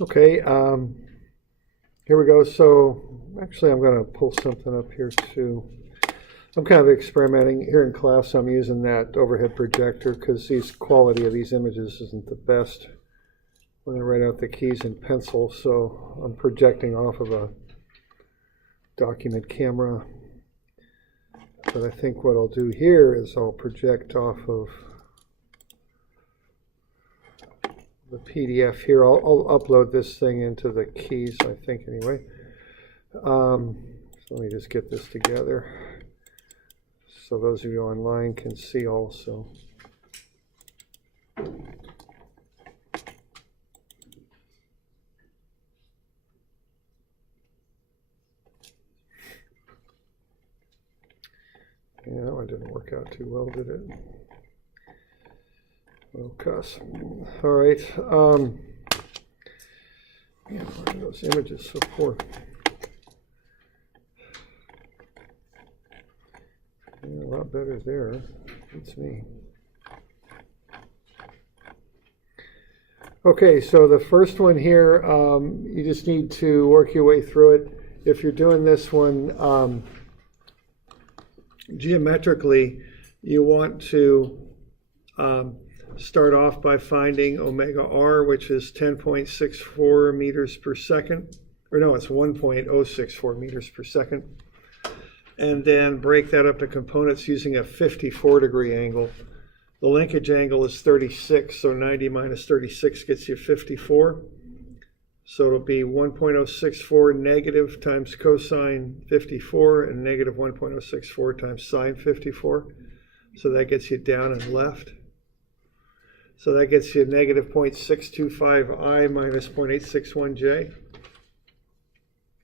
Okay, here we go. So actually I'm going to pull something up here too. I'm kind of experimenting here in class. I'm using that overhead projector because the quality of these images isn't the best when I write out the keys in pencil. So I'm projecting off of a document camera. But I think what I'll do here is I'll project off of the PDF here. I'll upload this thing into the keys, I think, anyway. So let me just get this together so those of you online can see also. Yeah, that one didn't work out too well, did it? Oh, cuss. All right. Yeah, why are those images so poor? Yeah, a lot better there. That's me. Okay, so the first one here, you just need to work your way through it. If you're doing this one geometrically, you want to start off by finding omega r, which is 10.64 meters per second. Or no, it's 1.064 meters per second. And then break that up to components using a 54-degree angle. The linkage angle is 36, so 90 minus 36 gets you 54. So it'll be 1.064 negative times cosine 54 and negative 1.064 times sine 54. So that gets you down and left. So that gets you negative 0.625i minus 0.861j.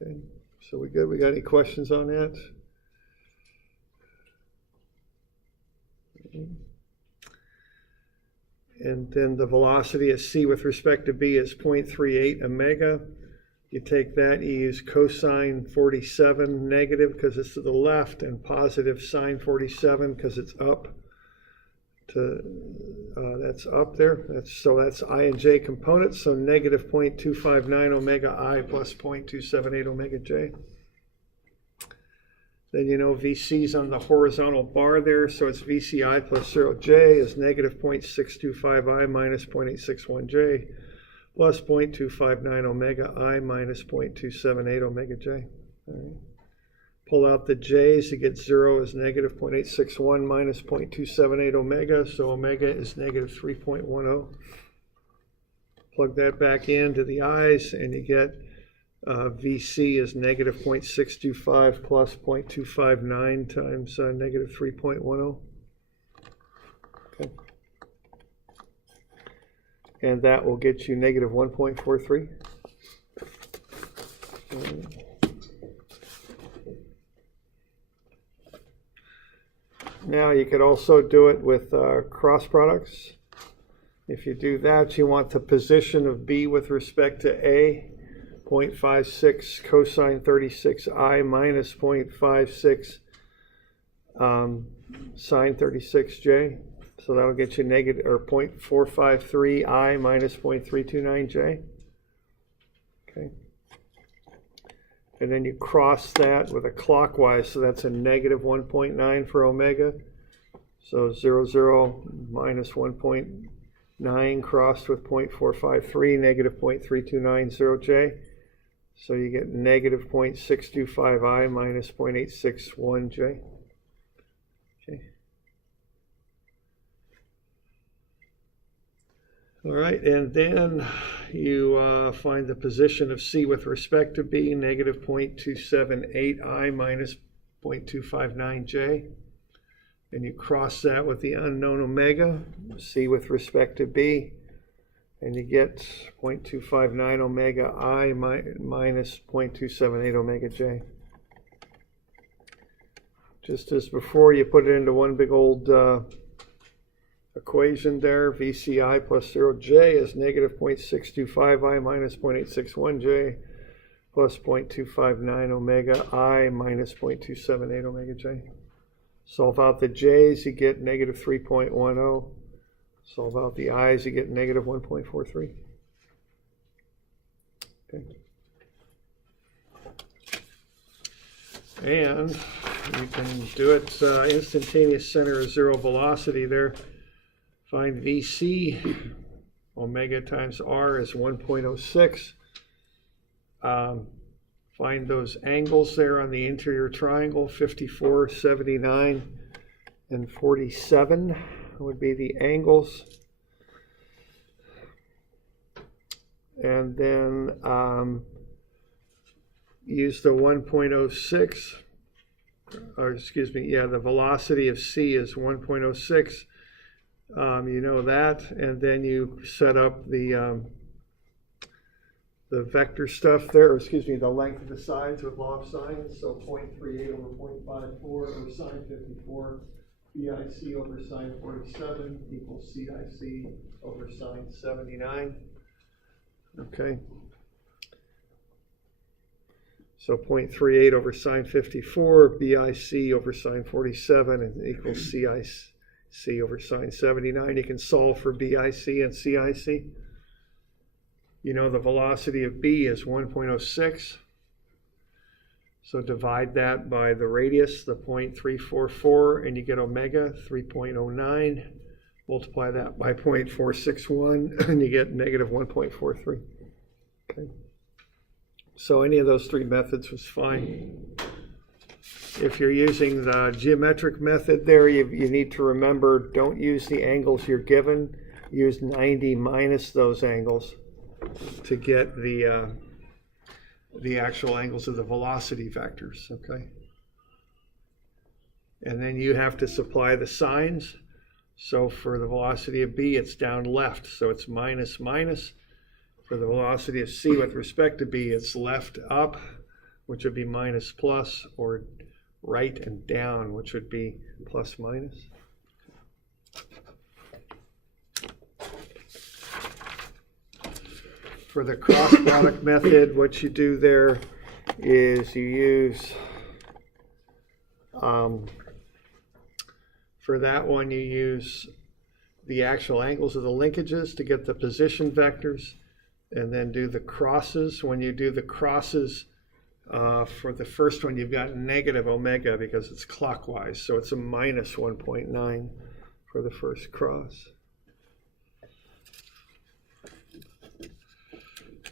Okay, so we good? We got any questions on that? And then the velocity at c with respect to b is 0.38 omega. You take that, you use cosine 47 negative because it's to the left, and positive sine 47 because it's up. That's up there. So that's I and j components. So negative 0.259 omega I plus 0.278 omega j. Then you know VC is on the horizontal bar there, so it's VCI plus 0j is negative 0.625I minus 0.861j plus 0.259 omega I minus 0.278 omega j. All right. Pull out the j's, you get 0 is negative 0.861 minus 0.278 omega, so omega is negative 3.10. Plug that back into the i's and you get VC is negative 0.625 plus 0.259 times negative 3.10. Okay. And that will get you negative 1.43. Now you could also do it with cross products. If you do that, you want the position of B with respect to A. 0.56 cosine 36i minus 0.56 sine 36j. So that'll get you negative, or 0.453i minus 0.329j. Okay. And then you cross that with a clockwise, so that's a negative 1.9 for omega. So 0 minus 1.9 crossed with 0.453, negative 0.3290j. So you get negative 0.625i minus 0.861j. Okay. All right, and then you find the position of C with respect to B, negative 0.278i minus 0.259j. And you cross that with the unknown omega, C with respect to B, and you get 0.259 omega I minus 0.278 omega j. Just as before, you put it into one big old equation there. VCI plus 0j is negative 0.625i minus 0.861j plus 0.259 omega I minus 0.278 omega j. Solve out the j's, you get negative 3.10. Solve out the i's, you get negative 1.43. Okay. And you can do it instantaneous center of zero velocity there. Find VC, omega times R is 1.06. Find those angles there on the interior triangle, 54, 79, and 47 would be the angles. And then use the 1.06, or excuse me, yeah, the velocity of C is 1.06. You know that, and then you set up the vector stuff there, or excuse me, the length of the sides with law of sines, so 0.38 over 0.54 over sine 54, BIC over sine 47 equals CIC over sine 79. Okay. So 0.38 over sine 54, BIC over sine 47, and equals CIC over sine 79. You can solve for BIC and CIC. You know the velocity of B is 1.06. So divide that by the radius, the 0.344, and you get omega 3.09. Multiply that by 0.461, and you get negative 1.43. Okay. So any of those three methods was fine. If you're using the geometric method there, you need to remember, don't use the angles you're given. Use 90 minus those angles to get the actual angles of the velocity vectors, okay? And then you have to supply the signs. So for the velocity of B, it's down left, so it's minus minus. For the velocity of C with respect to B, it's left up, which would be minus plus, or right and down, which would be plus minus. For the cross product method, what you do there is you use, for that one, you use the actual angles of the linkages to get the position vectors, and then do the crosses. When you do the crosses, for the first one, you've got negative omega because it's clockwise, so it's a minus 1.9 for the first cross.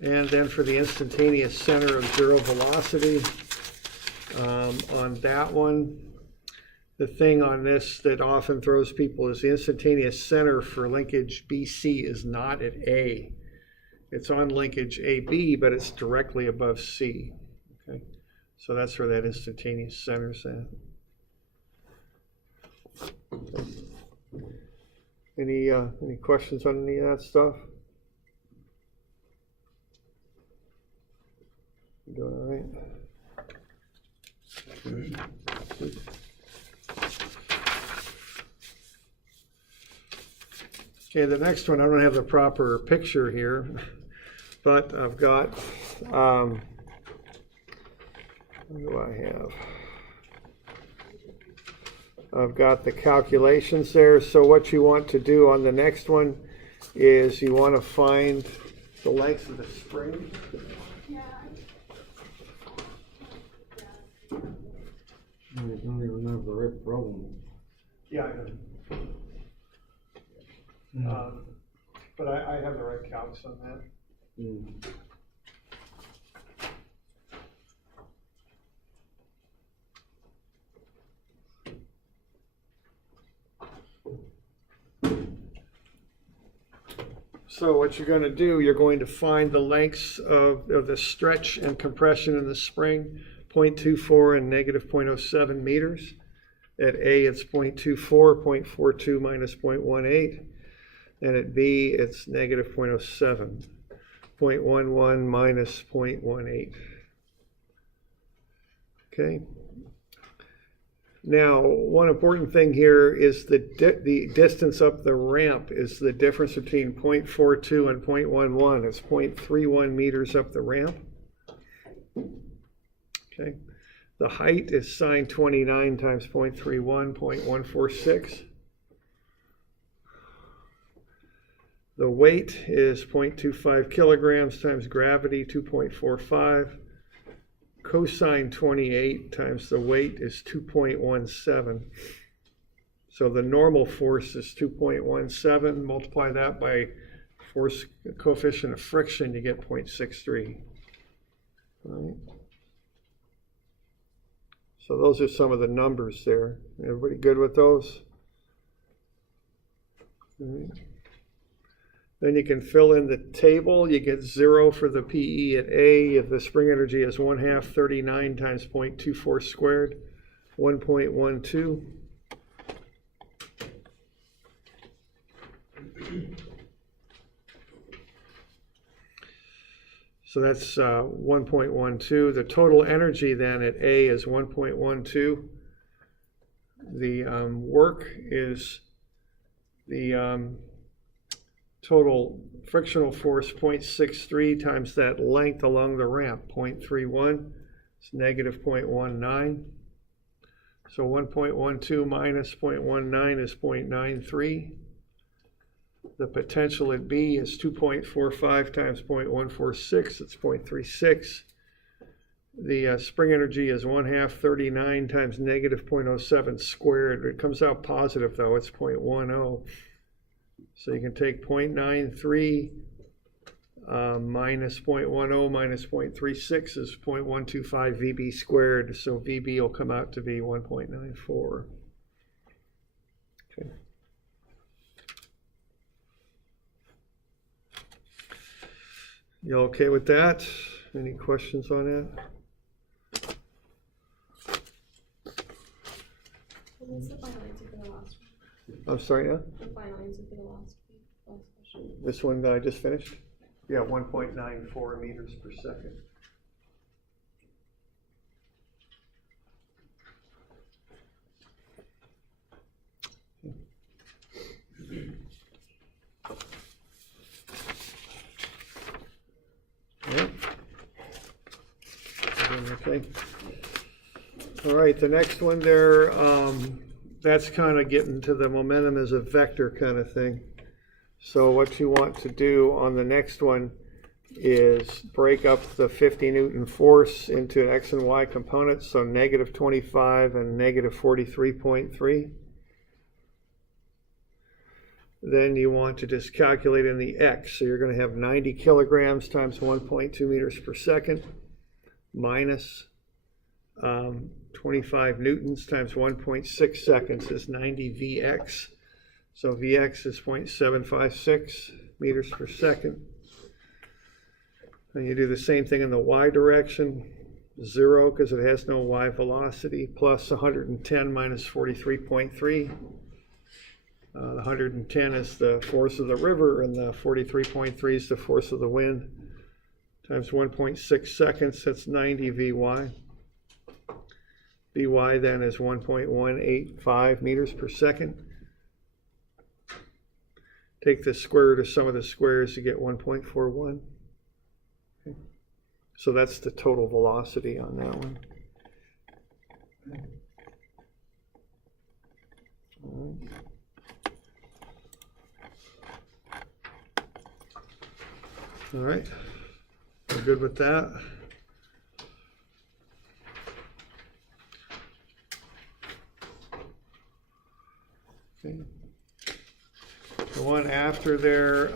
And then for the instantaneous center of zero velocity, on that one, the thing on this that often throws people is the instantaneous center for linkage BC is not at A. It's on linkage AB, but it's directly above C. Okay, so that's where that instantaneous center's at. Any questions on any of that stuff? You doing all right? Good. Okay, the next one, I don't have the proper picture here, but I've got, what do I have? I've got the calculations there. So what you want to do on the next one is you want to find the length of the spring. I don't even have the right problem. Yeah, I know. But I have the right calcs on that. So what you're going to do, you're going to find the lengths of the stretch and compression in the spring, 0.24 and negative 0.07 meters. At A, it's 0.24, 0.42 minus 0.18. And at B, it's negative 0.07, 0.11 minus 0.18. Okay. Now, one important thing here is the distance up the ramp is the difference between 0.42 and 0.11. It's 0.31 meters up the ramp. Okay. The height is sine 29 times 0.31, 0.146. The weight is 0.25 kilograms times gravity, 2.45. Cosine 28 times the weight is 2.17. So the normal force is 2.17. Multiply that by force coefficient of friction, you get 0.63. All right. So those are some of the numbers there. Everybody good with those? All right. Then you can fill in the table. You get 0 for the PE at A. If the spring energy is 1/2 39 times 0.24 squared, 1.12. So that's 1.12. The total energy then at A is 1.12. The work is the total frictional force 0.63 times that length along the ramp, 0.31. It's negative 0.19. So 1.12 minus 0.19 is 0.93. The potential at B is 2.45 times 0.146, it's 0.36. The spring energy is 1/2 39 times negative 0.07 squared. It comes out positive though, it's 0.10. So you can take 0.93 minus 0.10 minus 0.36 is 0.125 VB squared. So VB will come out to be 1.94. Okay. You okay with that? Any questions on that? What's the final answer for the last one? I'm sorry, yeah? The final answer for the last question. This one that I just finished? Yeah, 1.94 meters per second. Yeah. Okay. All right, the next one there, that's kind of getting to the momentum as a vector kind of thing. So what you want to do on the next one is break up the 50 Newton force into X and Y components, so negative 25 and negative 43.3. Then you want to just calculate in the X, so you're going to have 90 kilograms times 1.2 meters per second minus 25 newtons times 1.6 seconds is 90 VX. So Vx is 0.756 meters per second. And you do the same thing in the y direction, 0 because it has no y velocity, plus 110 minus 43.3. The 110 is the force of the river, and the 43.3 is the force of the wind, times 1.6 seconds, that's 90 Vy. Vy then is 1.185 meters per second. Take the square root of some of the squares to get 1.41. Okay. So that's the total velocity on that one. All right. All right, we're good with that. Okay. The one after there,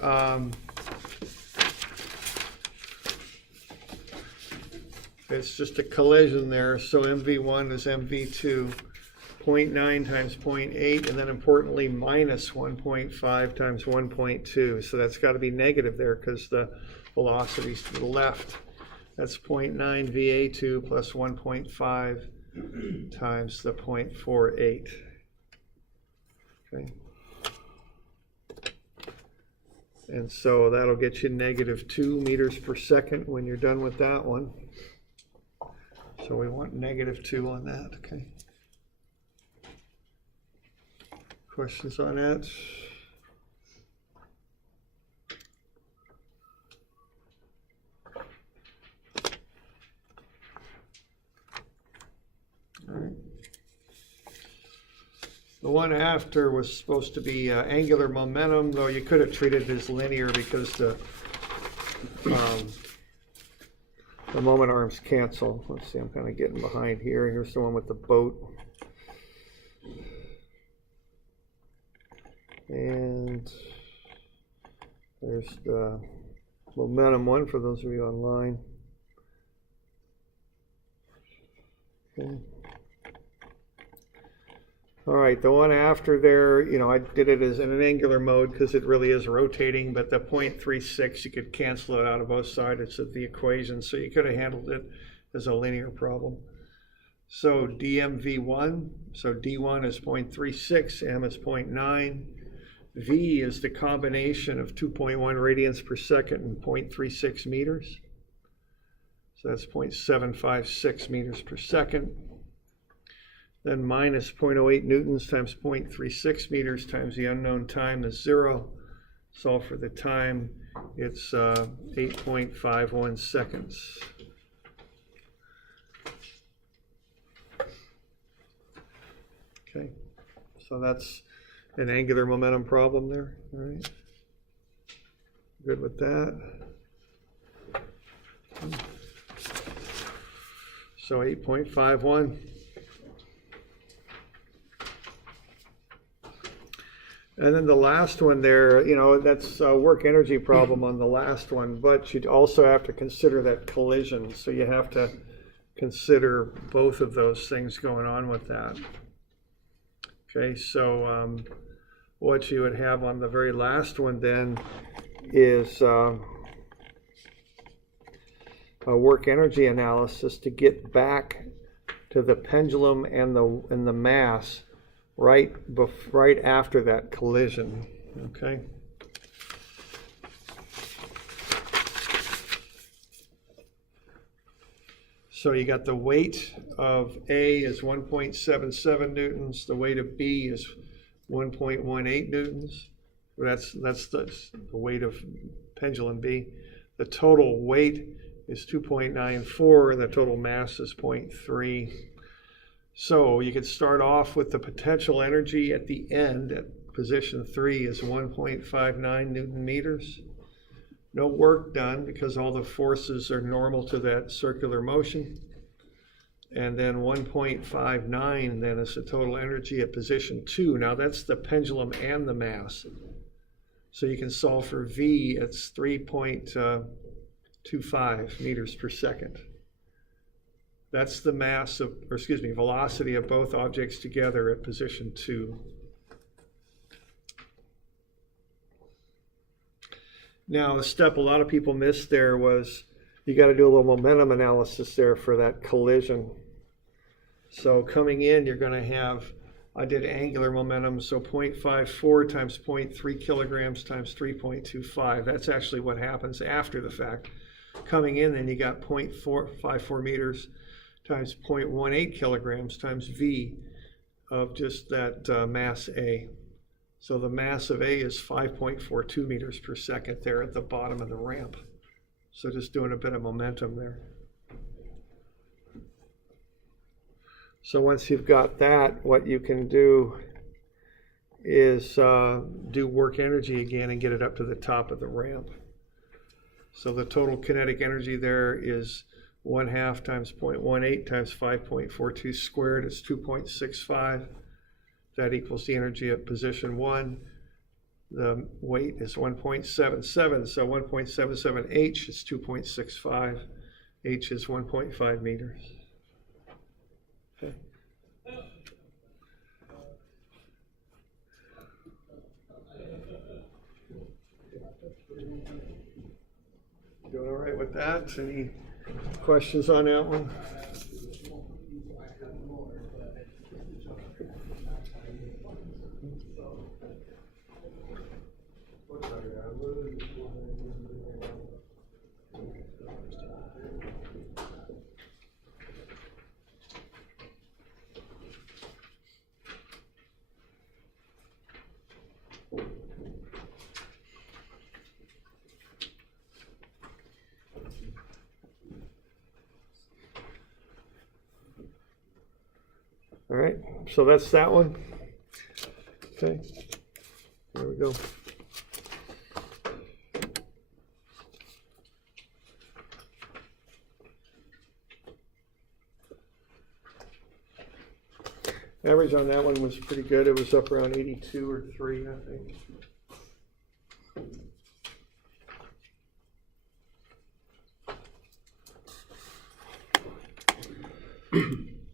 it's just a collision there, so MV1 is MV2, 0.9 times 0.8, and then importantly minus 1.5 times 1.2, so that's got to be negative there because the velocity's to the left. That's 0.9 VA2 plus 1.5 times the 0.48. Okay. And so that'll get you negative 2 meters per second when you're done with that one. So we want negative 2 on that, okay? Questions on that? All right. The one after was supposed to be angular momentum, though you could have treated it as linear because the moment arms cancel. Let's see, I'm kind of getting behind here. Here's the one with the boat. And there's the momentum one for those of you online. Okay. All right, the one after there, you know, I did it as in an angular mode because it really is rotating, but the 0.36, you could cancel it out of both sides of the equation, so you could have handled it as a linear problem. So dmv1, so d1 is 0.36, m is 0.9, v is the combination of 2.1 radians per second and 0.36 meters. So that's 0.756 meters per second. Then minus 0.08 newtons times 0.36 meters times the unknown time is 0. Solve for the time, it's 8.51 seconds. Okay, so that's an angular momentum problem there, all right? Good with that. So 8.51. And then the last one there, you know, that's a work energy problem on the last one, but you'd also have to consider that collision. So you have to consider both of those things going on with that. Okay, so what you would have on the very last one then is a work energy analysis to get back to the pendulum and the mass right after that collision, okay? So you got the weight of A is 1.77 newtons, the weight of B is 1.18 newtons. That's the weight of pendulum B. The total weight is 2.94 and the total mass is 0.3. So you could start off with the potential energy at the end at position 3 is 1.59 Newton meters. No work done because all the forces are normal to that circular motion. And then 1.59 then is the total energy at position 2. Now that's the pendulum and the mass. So you can solve for V, it's 3.25 meters per second. That's the mass of, or excuse me, velocity of both objects together at position 2. Now, the step a lot of people missed there was you got to do a little momentum analysis there for that collision. So coming in, you're going to have, I did angular momentum, so 0.54 times 0.3 kilograms times 3.25. That's actually what happens after the fact. Coming in, then you got 0.54 meters times 0.18 kilograms times V of just that mass A. So the mass of A is 5.42 meters per second there at the bottom of the ramp. So just doing a bit of momentum there. So once you've got that, what you can do is do work energy again and get it up to the top of the ramp. So the total kinetic energy there is 1/2 times 0.18 times 5.42 squared is 2.65. That equals the energy at position 1. The weight is 1.77, so 1.77 H is 2.65. H is 1.5 meters. Okay. Doing all right with that? Any questions on that one? All right, so that's that one. Okay, there we go. Average on that one was pretty good. It was up around 82 or 3, I think.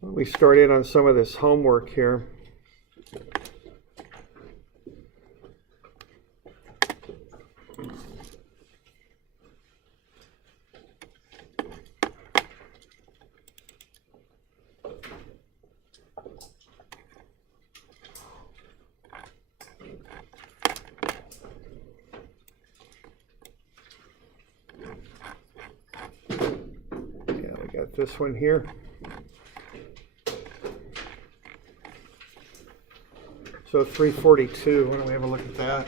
We start in on some of this homework here. Yeah, we got this one here. So 342, why don't we have a look at that?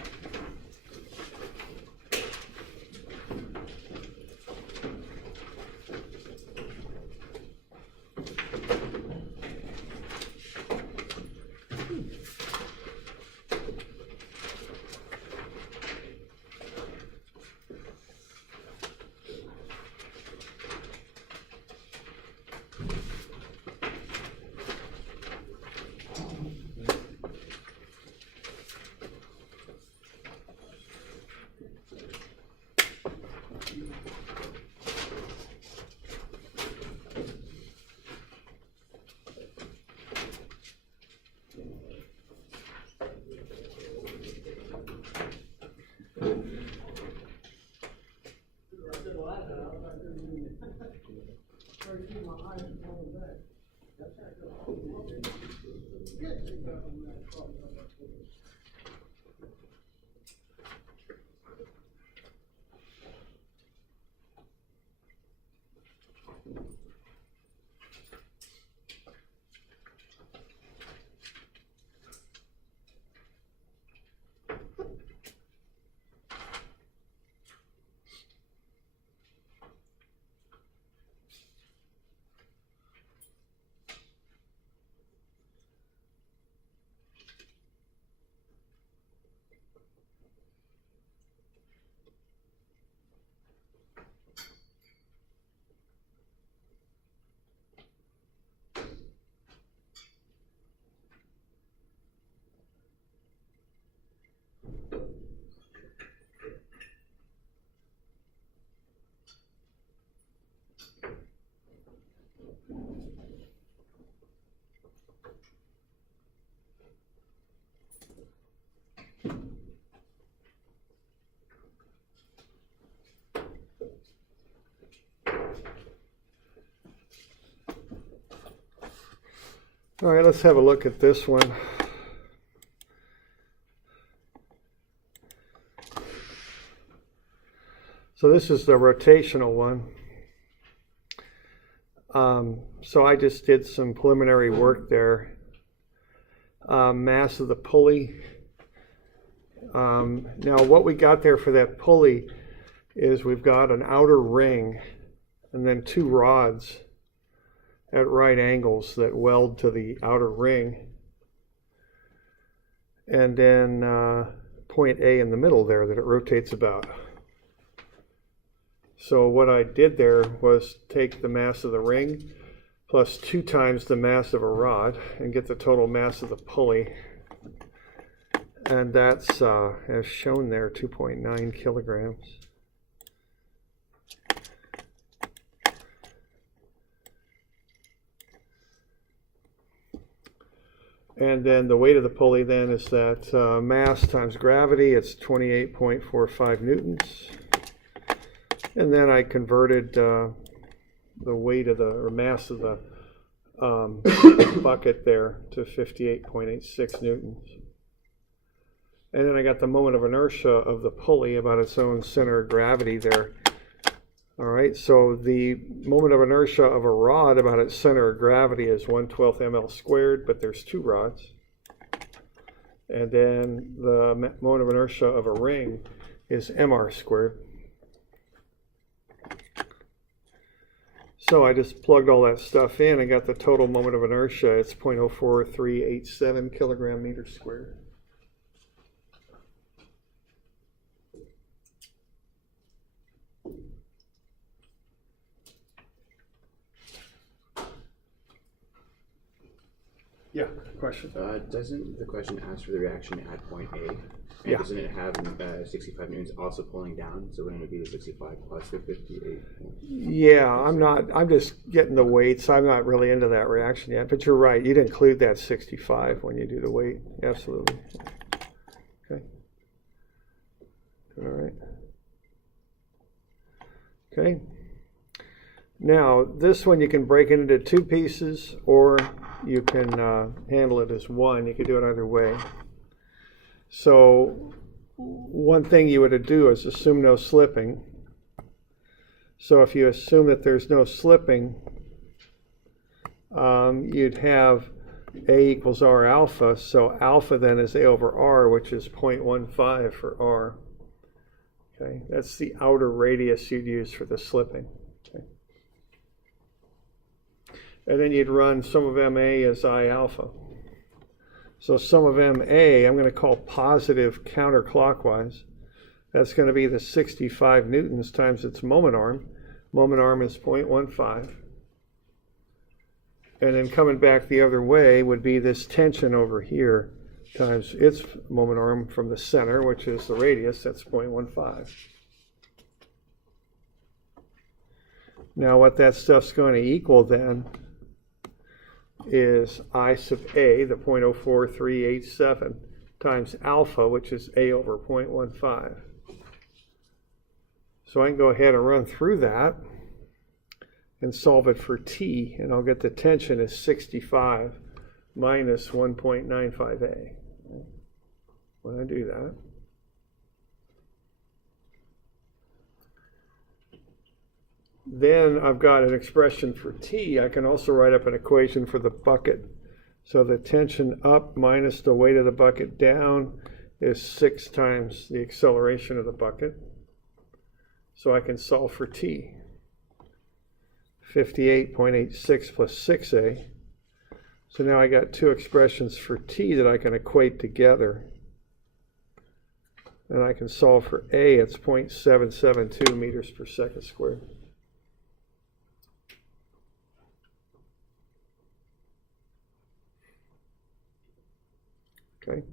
All right, let's have a look at this one. So this is the rotational one. So I just did some preliminary work there. Mass of the pulley. Now what we got there for that pulley is we've got an outer ring and then 2 rods at right angles that weld to the outer ring. And then point A in the middle there that it rotates about. So what I did there was take the mass of the ring plus 2 times the mass of a rod and get the total mass of the pulley. And that's, as shown there, 2.9 kilograms. And then the weight of the pulley then is that mass times gravity, it's 28.45 newtons. And then I converted the weight of or mass of the bucket there to 58.86 newtons. And then I got the moment of inertia of the pulley about its own center of gravity there. All right, so the moment of inertia of a rod about its center of gravity is 1/12 ml squared, but there's 2 rods. And then the moment of inertia of a ring is mr squared. So I just plugged all that stuff in and got the total moment of inertia. It's 0.04387 kilogram meters squared. Yeah, question. Doesn't the question ask for the reaction at point A? And Yeah. doesn't it have 65 newtons also pulling down? So wouldn't it be the 65 plus the 58? Yeah, I'm just getting the weights. I'm not really into that reaction yet, but you're right. You'd include that 65 when you do the weight. Absolutely. Okay. All right. Okay. Now, this one you can break it into two pieces, or you can handle it as one. You could do it either way. So one thing you would do is assume no slipping. So if you assume that there's no slipping, you'd have A equals R alpha. So alpha then is A over R, which is 0.15 for R. Okay, that's the outer radius you'd use for the slipping. Okay. And then you'd run sum of MA as I alpha. So sum of MA, I'm going to call positive counterclockwise. That's going to be the 65 newtons times its moment arm. Moment arm is 0.15. And then coming back the other way would be this tension over here times its moment arm from the center, which is the radius, that's 0.15. Now what that stuff's going to equal then is I sub A, the 0.04387, times alpha, which is A over 0.15. So I can go ahead and run through that and solve it for T, and I'll get the tension as 65 minus 1.95A. When I do that, then I've got an expression for T. I can also write up an equation for the bucket. So the tension up minus the weight of the bucket down is 6 times the acceleration of the bucket. So I can solve for T. 58.86 plus 6A. So now I got two expressions for T that I can equate together. And I can solve for A, it's 0.772 meters per second squared. Okay.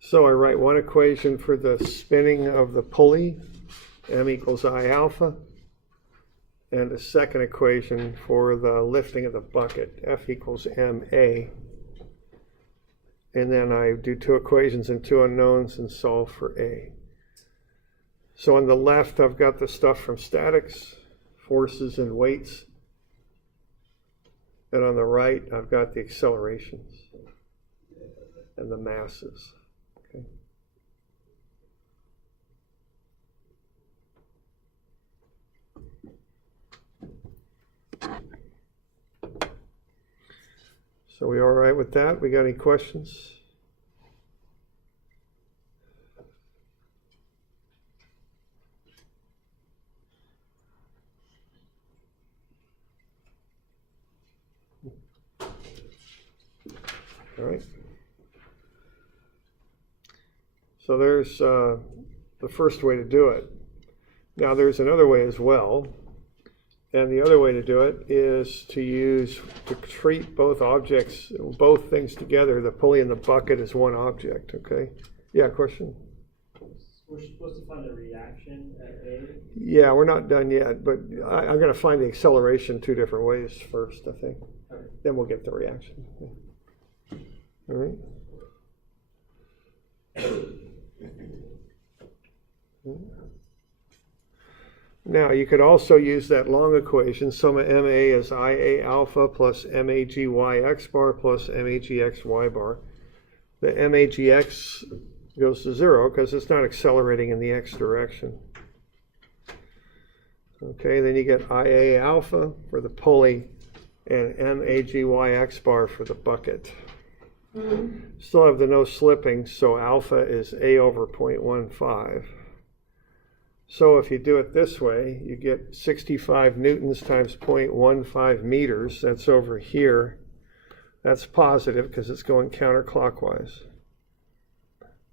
So I write one equation for the spinning of the pulley, M equals I alpha, and a second equation for the lifting of the bucket, F equals MA. And then I do two equations and two unknowns and solve for A. So on the left, I've got the stuff from statics, forces and weights. And on the right, I've got the accelerations and the masses. Okay. So we all right with that? We got any questions? All right. So there's the first way to do it. Now there's another way as well. And the other way to do it is to treat both objects, both things together, the pulley and the bucket as one object, okay? Yeah, question? We're supposed to find the reaction at A. Yeah, we're not done yet, but I'm going to find the acceleration two different ways first, I think. Okay. Then we'll get the reaction. All right? Now, you could also use that long equation, sum of MA is IA alpha plus MAGY bar plus MAGXY bar. The MAGX goes to 0 because it's not accelerating in the x direction. Okay, then you get IA alpha for the pulley and MAGYX bar for the bucket. Still have the no slipping, so alpha is A over 0.15. So if you do it this way, you get 65 newtons times 0.15 meters. That's over here. That's positive because it's going counterclockwise.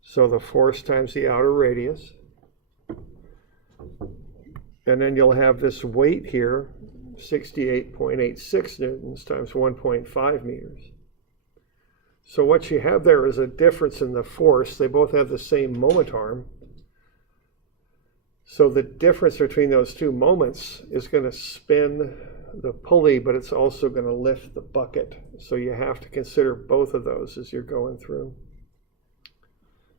So the force times the outer radius. And then you'll have this weight here, 68.86 newtons times 1.5 meters. So what you have there is a difference in the force. They both have the same moment arm. So the difference between those two moments is going to spin the pulley, but it's also going to lift the bucket. So you have to consider both of those as you're going through.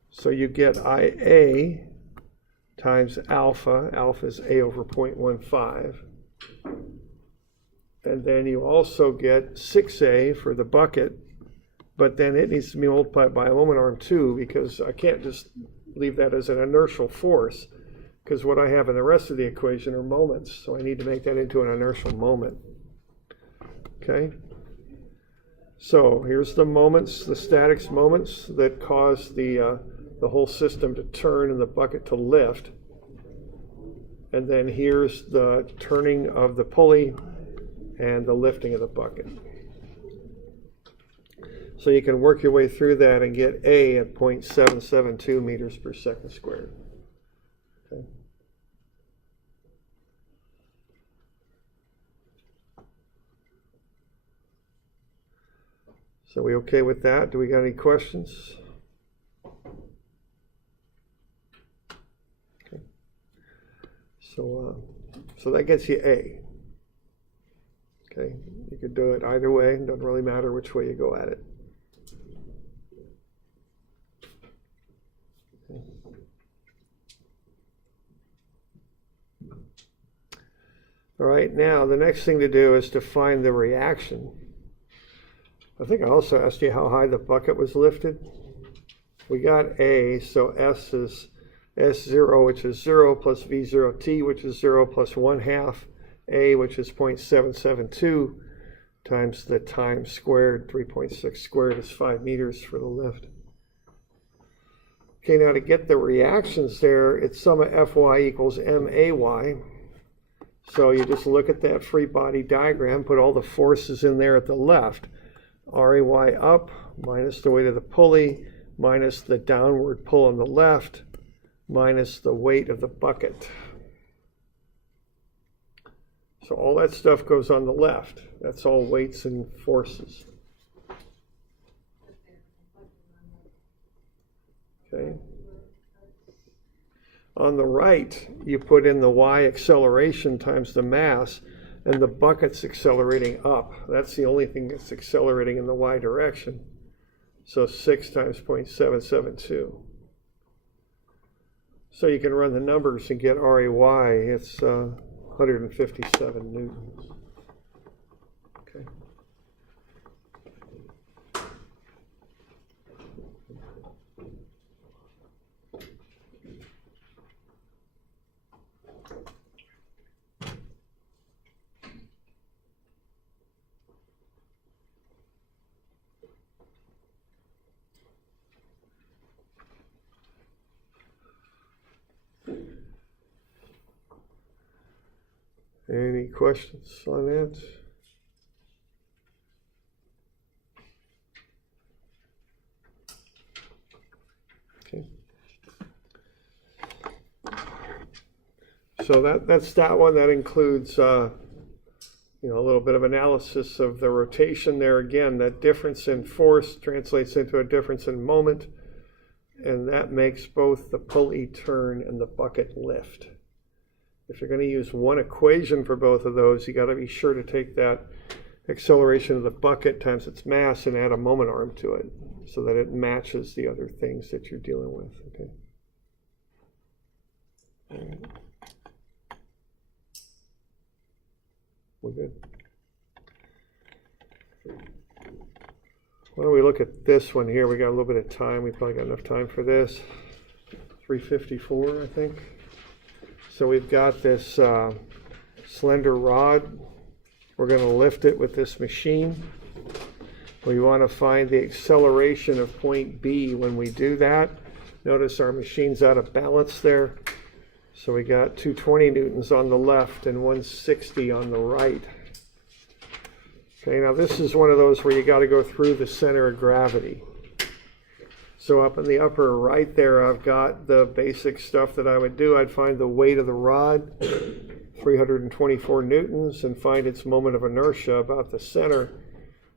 So you get IA times alpha. Alpha is A over 0.15. And then you also get 6A for the bucket, but then it needs to be multiplied by a moment arm too, because I can't just leave that as an inertial force, because what I have in the rest of the equation are moments, so I need to make that into an inertial moment. Okay? So here's the moments, the statics moments that cause the whole system to turn and the bucket to lift. And then here's the turning of the pulley and the lifting of the bucket. So you can work your way through that and get A at 0.772 meters per second squared. Okay. So we okay with that? Do we got any questions? Okay. So that gets you A. Okay. You could do it either way. It doesn't really matter which way you go at it. Okay. All right. Now the next thing to do is to find the reaction. I think I also asked you how high the bucket was lifted. We got A, so S is S0, which is 0, plus V0T, which is 0, plus 1/2 A, which is 0.772, times the time squared. 3.6 squared is 5 meters for the lift. Okay, now to get the reactions there, it's sum of Fy equals MAY. So you just look at that free body diagram, put all the forces in there at the left. RAY up, minus the weight of the pulley, minus the downward pull on the left, minus the weight of the bucket. So all that stuff goes on the left. That's all weights and forces. Okay. On the right, you put in the y acceleration times the mass, and the bucket's accelerating up. That's the only thing that's accelerating in the y direction. So 6 times 0.772. So you can run the numbers and get RAY. It's 157 newtons. Okay. Any questions on that? Okay. So that's that one. That includes a little bit of analysis of the rotation there. Again, that difference in force translates into a difference in moment, and that makes both the pulley turn and the bucket lift. If you're going to use one equation for both of those, you got to be sure to take that acceleration of the bucket times its mass and add a moment arm to it so that it matches the other things that you're dealing with. Okay. All right. We're good. Why don't we look at this one here? We got a little bit of time. We probably got enough time for this. 354, I think. So we've got this slender rod. We're going to lift it with this machine. We want to find the acceleration of point B when we do that. Notice our machine's out of balance there. So we got 220 newtons on the left and 160 on the right. Okay, now this is one of those where you got to go through the center of gravity. So up in the upper right there, I've got the basic stuff that I would do. I'd find the weight of the rod, 324 newtons, and find its moment of inertia about the center,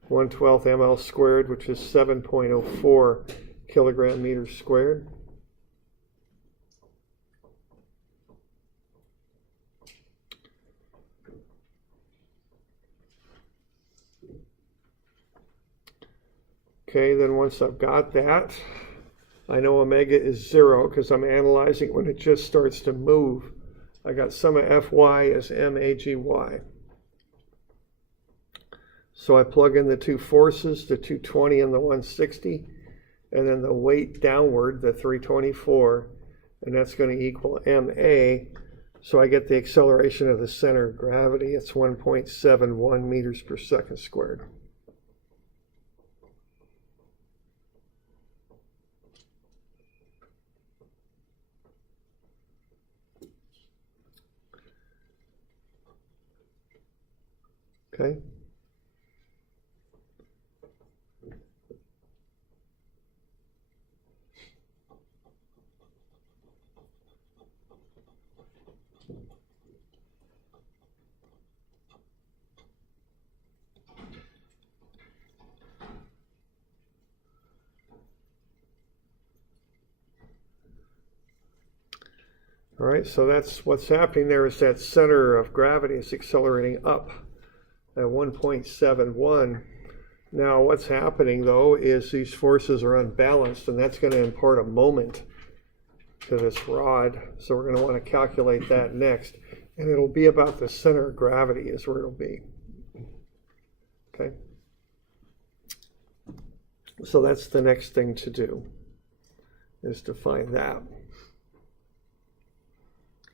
1/12 ml squared, which is 7.04 kilogram meters squared. Okay, then once I've got that, I know omega is 0 because I'm analyzing when it just starts to move. I got sum of Fy as MAGY. So I plug in the two forces, the 220 and the 160, and then the weight downward, the 324, and that's going to equal MA. So I get the acceleration of the center of gravity. It's 1.71 meters per second squared. Okay. All right, so that's what's happening there is that center of gravity is accelerating up at 1.71. Now what's happening though is these forces are unbalanced, and that's going to impart a moment to this rod. So we're going to want to calculate that next, and it'll be about the center of gravity is where it'll be. Okay. So that's the next thing to do, is to find that.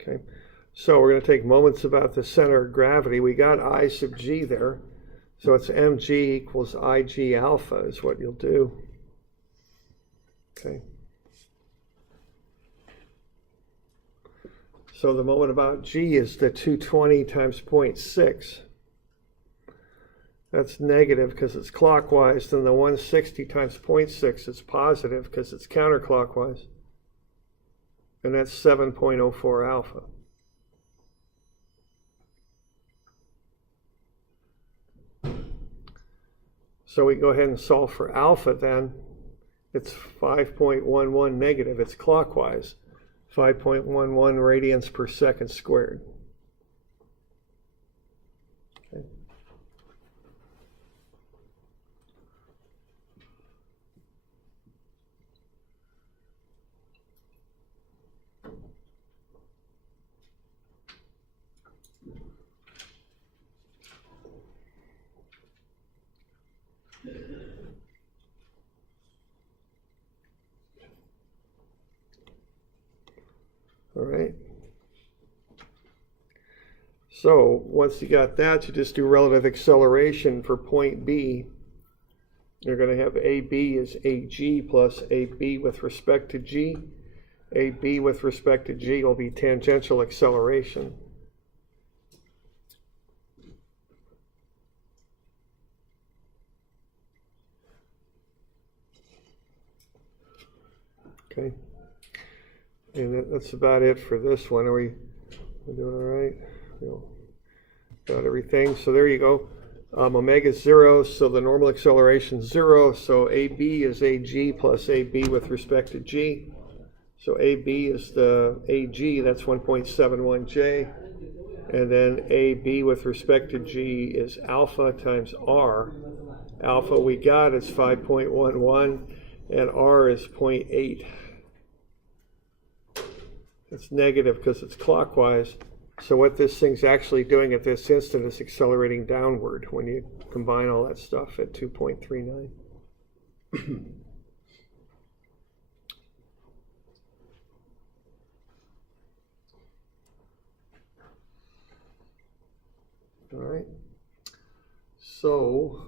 Okay, so we're going to take moments about the center of gravity. We got I sub g there, so it's mg equals ig alpha is what you'll do. Okay. So the moment about g is the 220 times 0.6. That's negative because it's clockwise. Then the 160 times 0.6 is positive because it's counterclockwise. And that's 7.04 alpha. So we go ahead and solve for alpha then. It's 5.11 negative. It's clockwise. 5.11 radians per second squared. Okay. All right. So once you got that, you just do relative acceleration for point B. You're going to have AB is AG plus AB with respect to G. AB with respect to G will be tangential acceleration. Okay. And that's about it for this one. Are we doing all right? Got everything. So there you go. Omega is 0, so the normal acceleration is 0. So AB is AG plus AB with respect to G. So AB is the AG, that's 1.71 J. And then AB with respect to G is alpha times R. Alpha we got is 5.11, and R is 0.8. It's negative because it's clockwise. So what this thing's actually doing at this instant is accelerating downward when you combine all that stuff at 2.39. All right. So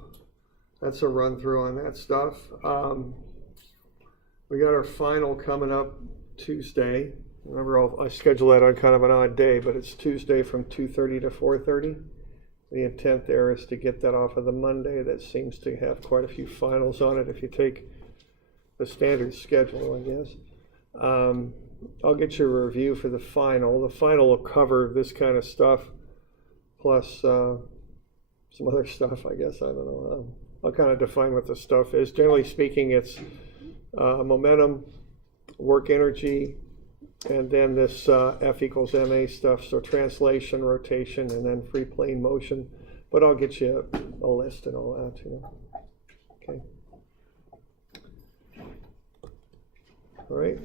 that's a run through on that stuff. We got our final coming up Tuesday. Remember, I schedule that on kind of an odd day, but it's Tuesday from 2:30 to 4:30. The intent there is to get that off of the Monday. That seems to have quite a few finals on it. If you take the standard schedule, I guess. I'll get you a review for the final. The final will cover this kind of stuff, plus some other stuff, I guess. I don't know. I'll kind of define what the stuff is. Generally speaking, it's momentum, work energy, and then this F equals ma stuff, so translation, rotation, and then free plane motion. But I'll get you a list and all that, you know. Okay. All right.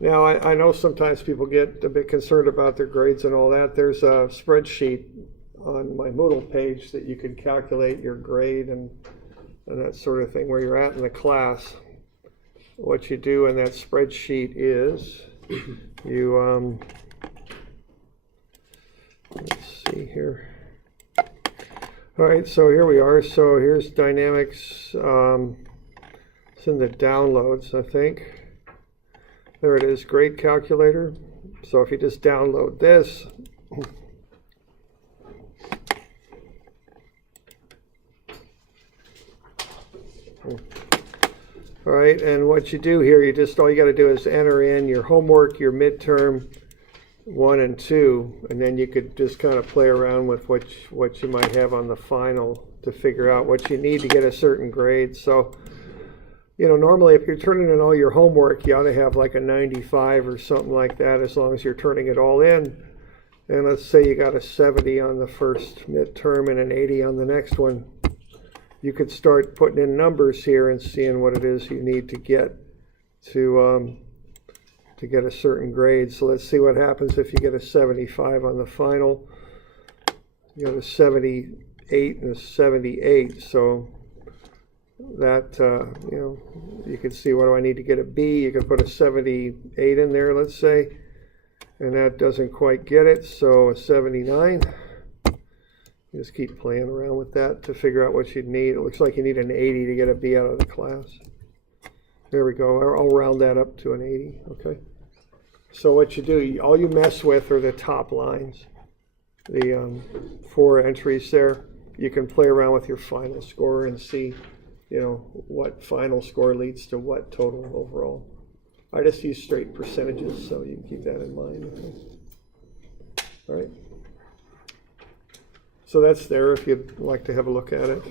Now, I know sometimes people get a bit concerned about their grades and all that. There's a spreadsheet on my Moodle page that you can calculate your grade and that sort of thing, where you're at in the class. What you do in that spreadsheet is you, let's see here. All right, so here we are. So here's dynamics. It's in the downloads, I think. There it is, grade calculator. So if you just download this, all right, and what you do here, all you got to do is enter in your homework, your midterm 1 and 2, and then you could just kind of play around with what you might have on the final to figure out what you need to get a certain grade. So, you know, normally if you're turning in all your homework, you ought to have like a 95 or something like that, as long as you're turning it all in. And let's say you got a 70 on the first midterm and an 80 on the next one. You could start putting in numbers here and seeing what it is you need to get a certain grade. So let's see what happens if you get a 75 on the final. You got a 78 and a 78. So that, you know, you can see, what do I need to get a B? You can put a 78 in there, let's say, and that doesn't quite get it, so a 79. You just keep playing around with that to figure out what you'd need. It looks like you need an 80 to get a B out of the class. There we go. I'll round that up to an 80, okay? So what you do, all you mess with are the top lines, the 4 entries there. You can play around with your final score and see, you know, what final score leads to what total overall. I just use straight percentages, so you can keep that in mind. Okay. All right. So that's there if you'd like to have a look at it.